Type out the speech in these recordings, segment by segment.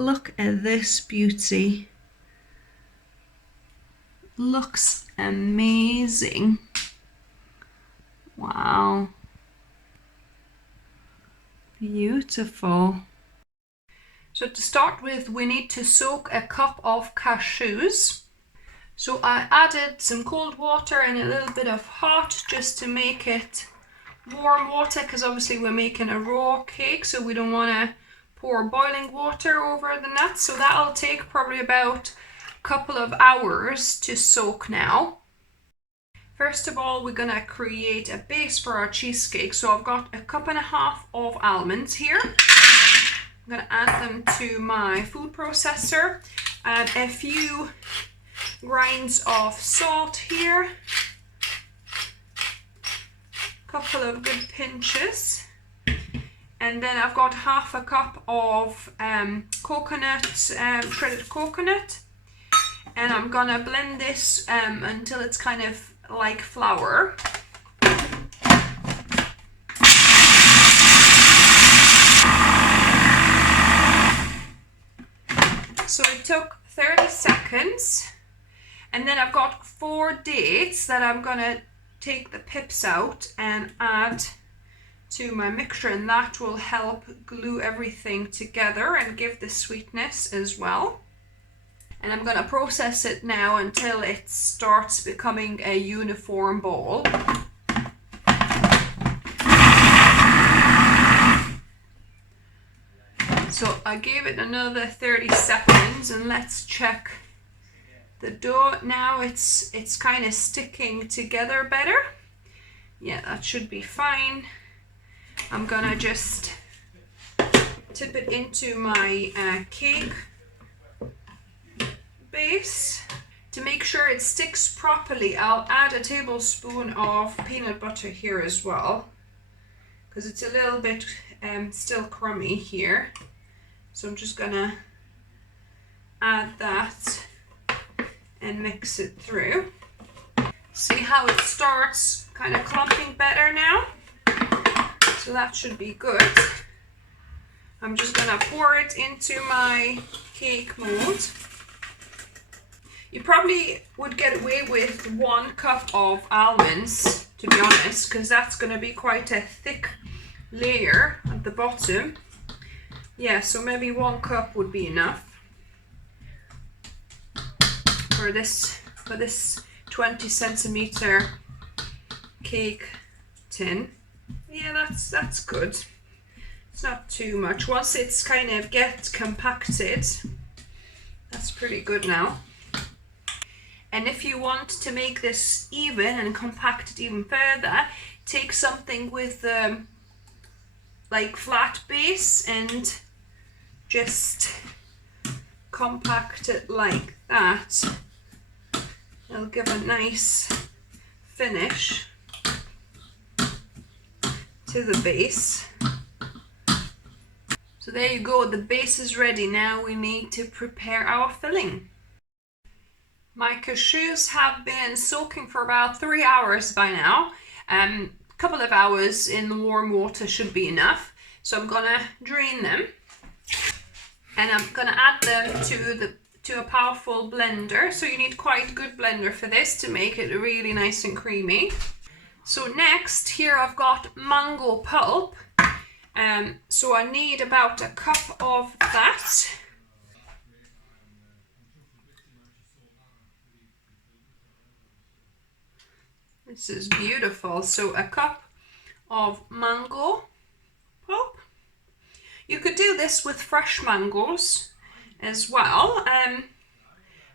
Look at this beauty. Looks amazing. Wow. Beautiful. So to start with, we need to soak a cup of cashews. So I added some cold water and a little bit of hot just to make it warm water, because obviously we're making a raw cake, so we don't want to pour boiling water over the nuts. So that'll take probably about a couple of hours to soak now. First of all, we're gonna create a base for our cheesecake. So I've got 1.5 cups of almonds here. I'm gonna add them to my food processor. Add a few grains of salt here. Couple of good pinches. And then I've got 1/2 cup of coconut, shredded coconut. And I'm gonna blend this until it's kind of like flour. So it took 30 seconds. And then I've got 4 dates that I'm gonna take the pips out and add to my mixture, and that will help glue everything together and give the sweetness as well. And I'm going to process it now until it starts becoming a uniform ball. So I gave it another 30 seconds, and let's check the dough. Now it's kind of sticking together better. Yeah, that should be fine. I'm gonna just tip it into my cake base. To make sure it sticks properly, I'll add a tablespoon of peanut butter here as well, because it's a little bit still crummy here. So I'm just gonna add that and mix it through. See how it starts kind of clumping better now? So that should be good. I'm just gonna pour it into my cake mold. You probably would get away with 1 cup of almonds, to be honest, because that's gonna be quite a thick layer at the bottom. Yeah, so maybe 1 cup would be enough for this 20 centimeter cake tin. Yeah, that's good. It's not too much. Once it's kind of get compacted, that's pretty good now. And if you want to make this even and compact it even further, take something with like flat base and just compact it like that. It'll give a nice finish to the base. So there you go, the base is ready. Now we need to prepare our filling. My cashews have been soaking for about 3 hours by now. A couple of hours in the warm water should be enough. So I'm gonna drain them, and I'm gonna add them to a powerful blender. So you need quite a good blender for this to make it really nice and creamy. So next, here I've got mango pulp. So I need about 1 cup of that. This is beautiful. So 1 cup of mango pulp. You could do this with fresh mangoes as well.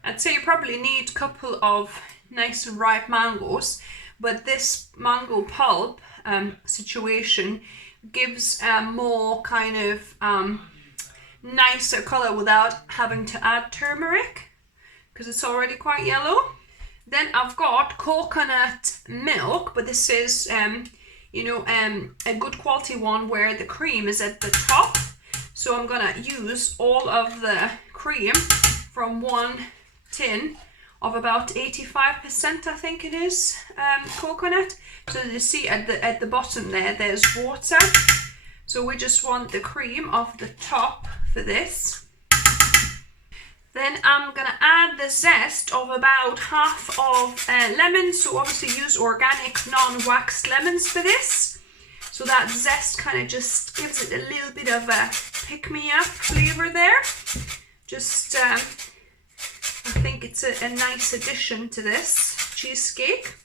I'd say you probably need a couple of nice and ripe mangoes, but this mango pulp situation gives a more kind of nicer color without having to add turmeric, because it's already quite yellow. Then I've got coconut milk, but this is a good quality one where the cream is at the top. So I'm gonna use all of the cream from 1 tin of about 85%, I think it is, coconut. So you see at the bottom there's water. So we just want the cream off the top for this. then I'm gonna add the zest of about half of lemon. So obviously use organic non-waxed lemons for this. So that zest kind of just gives it a little bit of a pick-me-up flavor there. Just, I think it's a nice addition to this cheesecake.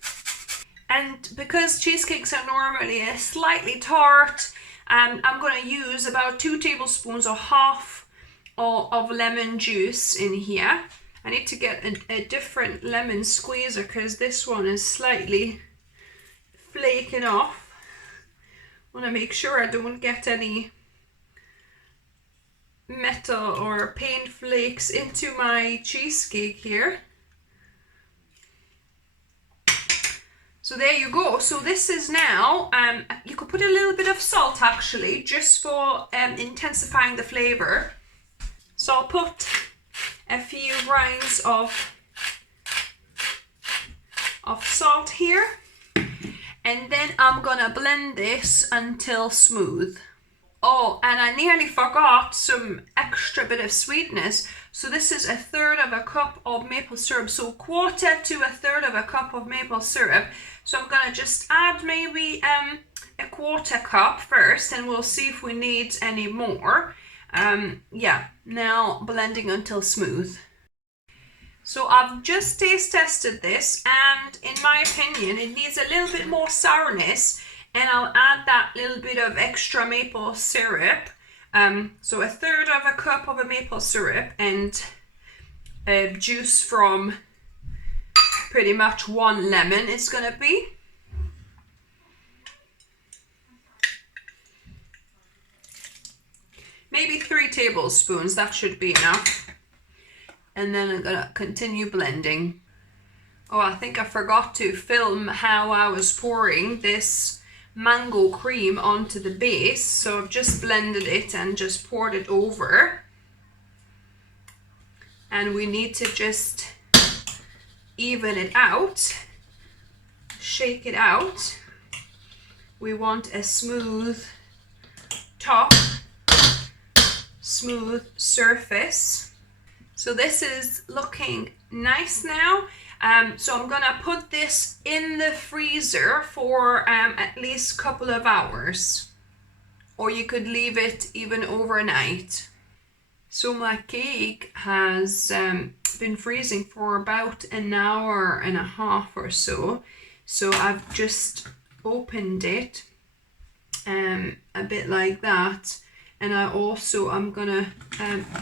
And because cheesecakes are normally slightly tart, I'm going to use about 2 tablespoons or half of lemon juice in here. I need to get a different lemon squeezer because this one is slightly flaking off. I want to make sure I don't get any metal or paint flakes into my cheesecake here. So there you go. So this is now, you could put a little bit of salt actually, just for intensifying the flavor. So I'll put a few grains of salt here. And then I'm gonna blend this until smooth. Oh, and I nearly forgot some extra bit of sweetness. So this is 1/3 of a cup of maple syrup. So 1/4 to 1/3 of a cup of maple syrup. So I'm gonna just add maybe a 1/4 cup first, and we'll see if we need any more. Yeah, now blending until smooth. So I've just taste tested this, and in my opinion it needs a little bit more sourness, and I'll add that little bit of extra maple syrup. So 1/3 of a cup of a maple syrup and juice from pretty much 1 lemon it's gonna be. Maybe 3 tablespoons, that should be enough. And then I'm gonna continue blending. Oh, I think I forgot to film how I was pouring this mango cream onto the base. So I've just blended it and just poured it over. And we need to just even it out, shake it out. We want a smooth top, smooth surface. So this is looking nice now. So I'm gonna put this in the freezer for at least a couple of hours, or you could leave it even overnight. So my cake has been freezing for about 1.5 hours or so. So I've just opened it a bit like that, and I'm gonna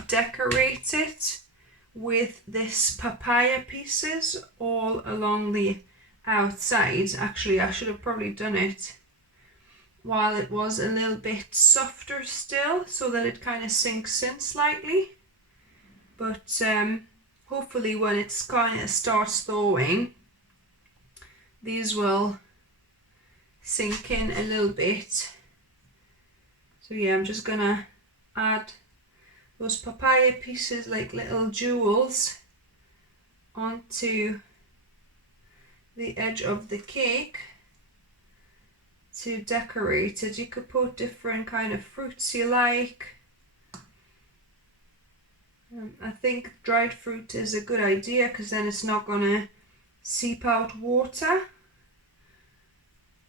decorate it with this papaya pieces all along the outside. Actually, I should have probably done it while it was a little bit softer still, so that it kind of sinks in slightly. But hopefully when it's kind of starts thawing, these will sink in a little bit. So yeah, I'm just gonna add those papaya pieces like little jewels onto the edge of the cake to decorate it. You could put different kind of fruits you like. I think dried fruit is a good idea because then it's not gonna seep out water.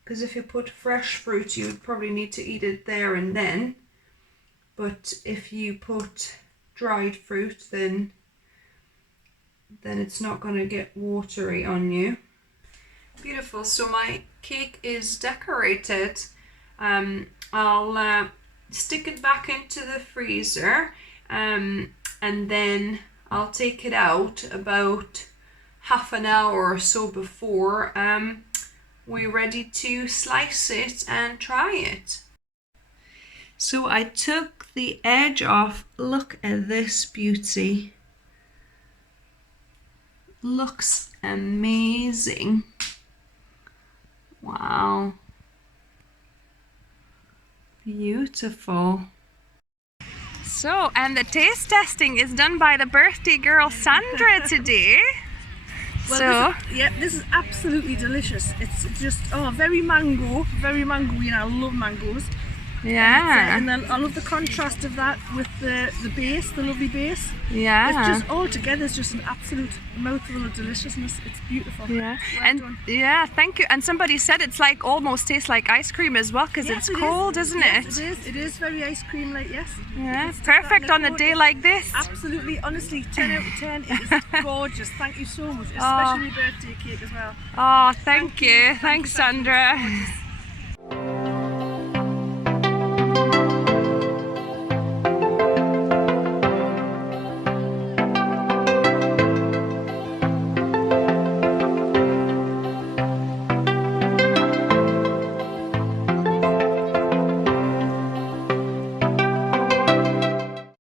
Because if you put fresh fruit, you would probably need to eat it there and then. But if you put dried fruit, then it's not going to get watery on you. Beautiful. So my cake is decorated. I'll stick it back into the freezer, and then I'll take it out about half an hour or so before we're ready to slice it and try it. So I took the edge off. Look at this beauty. Looks amazing. Wow. Beautiful. So, and the taste testing is done by the birthday girl Sandra today. Well, this is absolutely delicious. It's just very mangoey, and I love mangoes. Yeah. And then I love the contrast of that with the base, the lovely base. Yeah. It's just all together. It's just an absolute mouthful of deliciousness. It's beautiful. Yeah. Well And done. yeah, thank you. And somebody said it's like almost tastes like ice cream as well because Yes, it's cold, isn't yes, it? It is. It is very ice cream like, yes. Yeah. It's Perfect that on a cold. day like this. Absolutely, honestly, 10 out of 10. It is gorgeous. Thank you so much, especially your birthday cake as well. Oh, thank you. you. Thank Thanks, you, thank you. Sandra. Gorgeous.